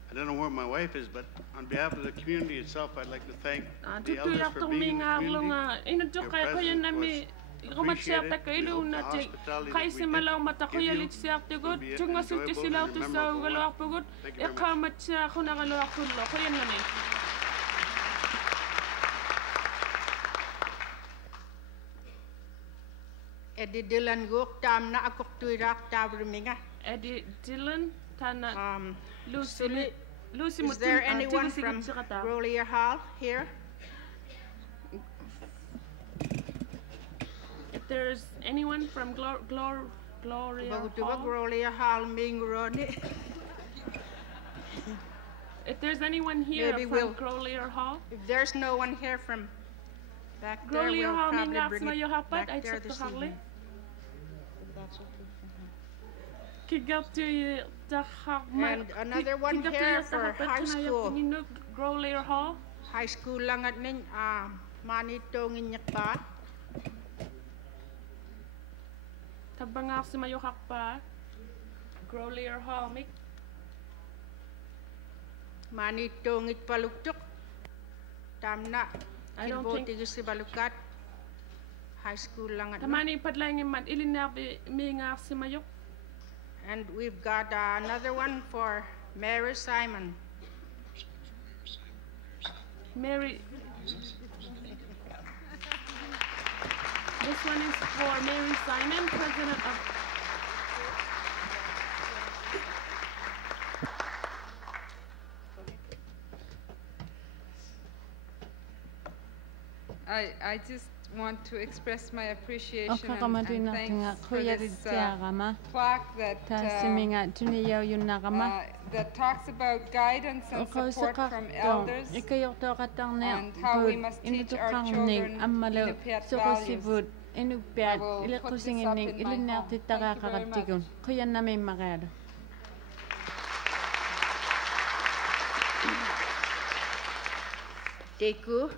I don't know where my wife is, but on behalf of the community itself, I'd like to thank the elders for being in the community. Your presence was appreciated. We hope the hospitality that we did give you will be enjoyable and memorable. Thank you very much. Eddie Dylan Guk tam na akok tuirak tabriminga. Eddie Dylan tana Lucy. Is there anyone from Grolier Hall here? If there's anyone from Gloria Hall, if there's anyone here from Grolier Hall, if there's no one here from back there, we'll probably bring it back there this evening. If that's okay. And another one here for high school. High school lang at ning manito nginyak pa. Tabangar si mayokak pa. Grow layer hall mik. Manito ngit paluktuk. Tamna. Kilboti si balukat. High school lang at. Tamani padlang mat ilinar mingar si mayok. And we've got another one for Mary Simon. Mary. This one is for Mary Simon, president of. I just want to express my appreciation and thanks for this plaque that talks about guidance and support from elders and how we must teach our children Inupiat values. I will put this up in my home. Thank you very much. Teku.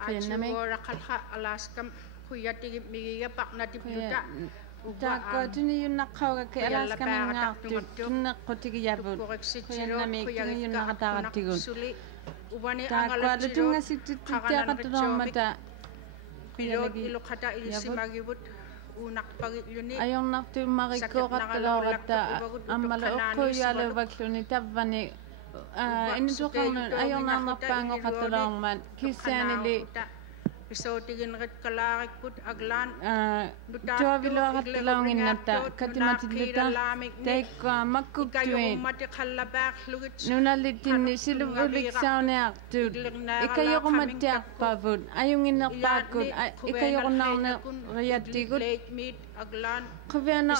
Achimora kalha Alaska kuya tigi migiga pak na tipduta. Tako tuni yun nakaw ka Alaska nga tuna ko tigi yabut. Kuya na mi tuni yun nakatagat tigun. Tako alutung nga si tita katulong mata. Pilot ilokata ilisimagibut. Unak pagit yun. Ayong naktu mariko katulong kata amalo ko yalo bakluni tabani. Ini tu kan ayong nama pango katulong man kisanili. So tigin kat kalarik put aglan. Tua bilo katulong inata katimatidita. Teka makuktuin. Nunalitin silubulik saune aktu. Ikayo ko matiak pavud. Ayong inapakut. Ikayo ko na rayatigut. Kavana.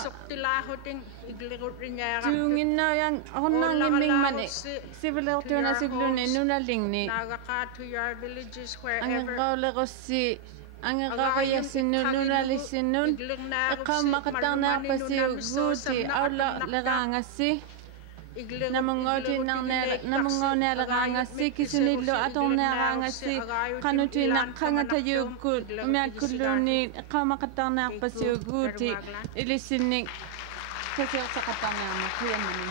Tungin na yang ako nang liming mani. Sibulaw to na siglun nunaling ni. Ang ikaw ko si ang ikaw yasin nunalisin nun. Ikaw makatang na pa si Guti. Aula laranga si. Namangoti nang namangon laranga si. Kisunilo atong naranga si. Kanuti na kangatayo ko. Umiakuluni. Ikaw makatang na pa si Guti. Ilisinig. Kasi sa katanya kuya namin.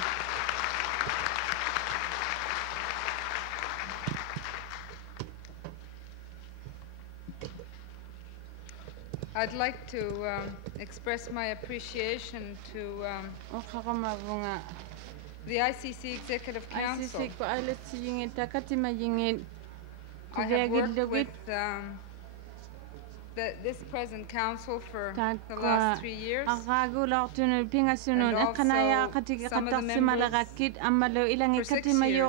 I'd like to express my appreciation to the ICC Executive Council. I have worked with this present council for the last 3 years, and also some of the members for 6 years.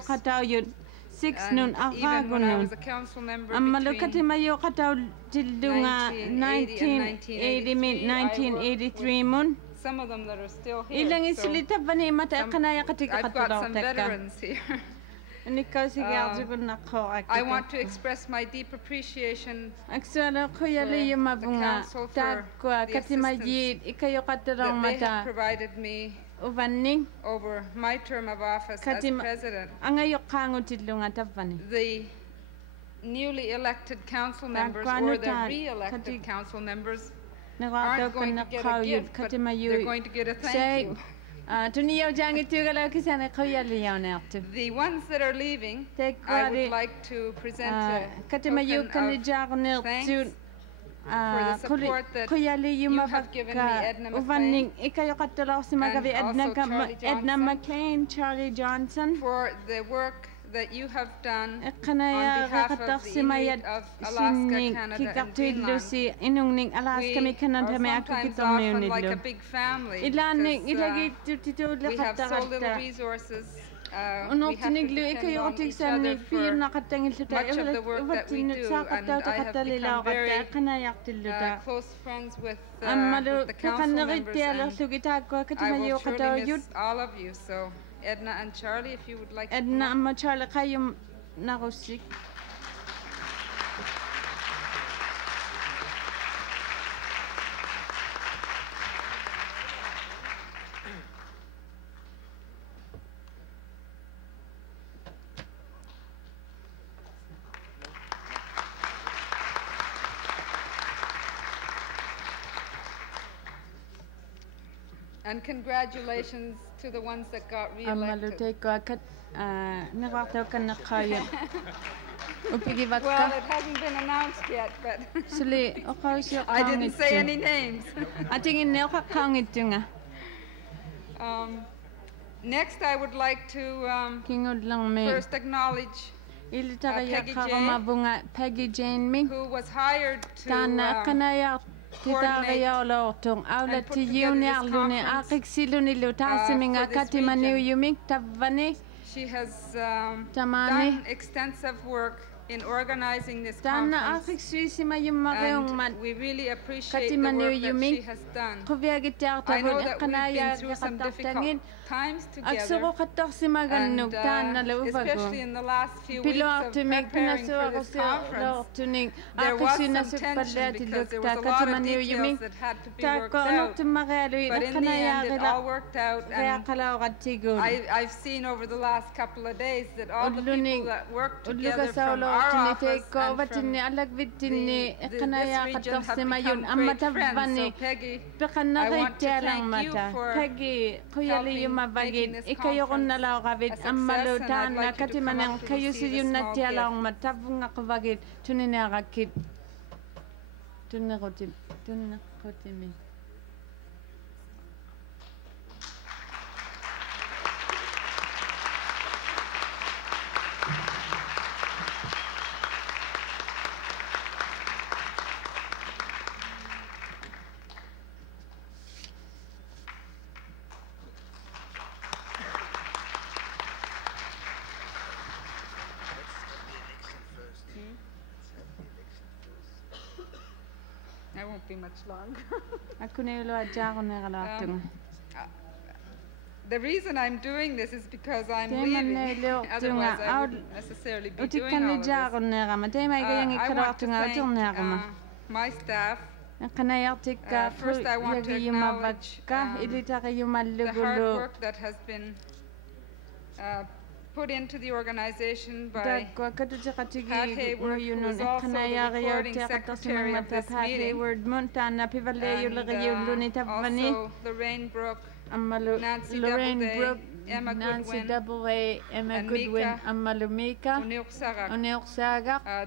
And even when I was a council member between 1980 and 1983, some of them that are still here. So I've got some veterans here. I want to express my deep appreciation for the council for the assistance that they have provided me over my term of office as president. The newly elected council members or the re-elected council members aren't going to get a gift, but they're going to get a thank you. The ones that are leaving, I would like to present a token of thanks for the support that you have given me, Edna McLean, and also Charlie Johnson, for the work that you have done on behalf of the Inuit of Alaska, Canada, and Greenland. We are sometimes often like a big family because we have so little resources. We have to depend on each other for much of the work that we do, and I have become very close friends with the council members, and I will surely miss all of you. So, Edna and Charlie, if you would like to Edna and Charlie, kayo narusik. And congratulations to the ones that got re-elected. Well, it hasn't been announced yet, but I didn't say any names. Next, I would like to first acknowledge Peggy Jane, who was hired to coordinate and put together this conference. She has done extensive work in organizing this conference, and we really appreciate the work that she has done. I know that we've been through some difficult times together, and especially in the last few weeks of preparing for this conference, there was some tension because there was a lot of details that had to be worked out, but in the end it all worked out, and I've seen over the last couple of days that all the people that worked together from our office and from this region have become great friends. So Peggy, I want to thank you for helping making this conference a success, and I'd like you to come up to receive a small gift. I won't be much longer. The reason I'm doing this is because I'm leaving. Otherwise, I wouldn't necessarily be doing all of this. I want to thank my staff. First, I want to acknowledge the hard work that has been put into the organization by Pat Hayward, who is also the recording secretary of this meeting, and also Lorraine Brooke, Nancy Doubleday, Emma Goodwin, and Mika Unuk.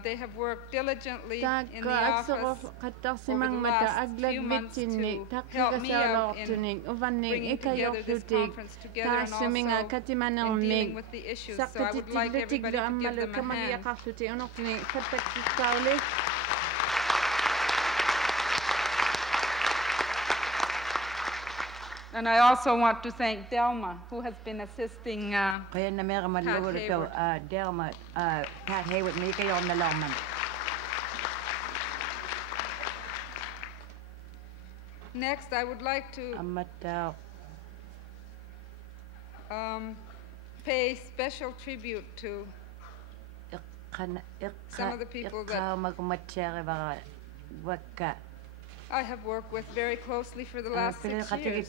They have worked diligently in the office over the last few months to help me out in bringing together this conference together and also in dealing with the issues. So I would like everybody to give them a hand. And I also want to thank Delma, who has been assisting Pat Hayward. Next, I would like to pay special tribute to some of the people that I have worked with very closely for the last 6 years.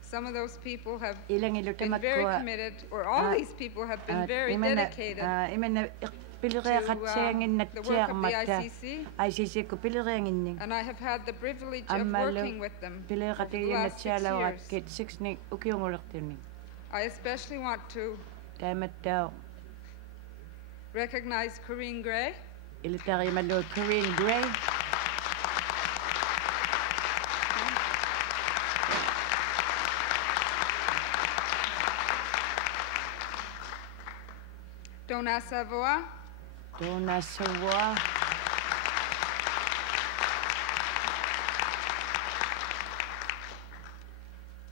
Some of those people have been very committed, or all these people have been very dedicated to the work of the ICC, and I have had the privilege of working with them for the last 6 years. I especially want to recognize Corinne Gray, Corinne Gray. Donna Savoy,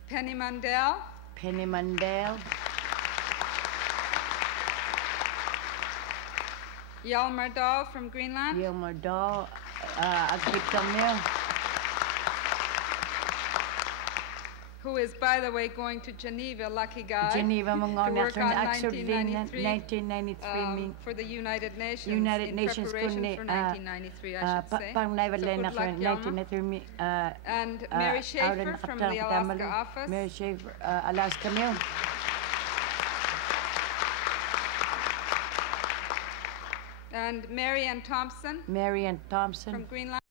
Penny Mandel, Yelmer Dahl from Greenland, who is, by the way, going to Geneva, lucky guy, to work on 1993 for the United Nations in preparation for 1993, I should say. So good luck, Yelmer. And Mary Schaefer from the Alaska office. And Marianne Thompson from Greenland.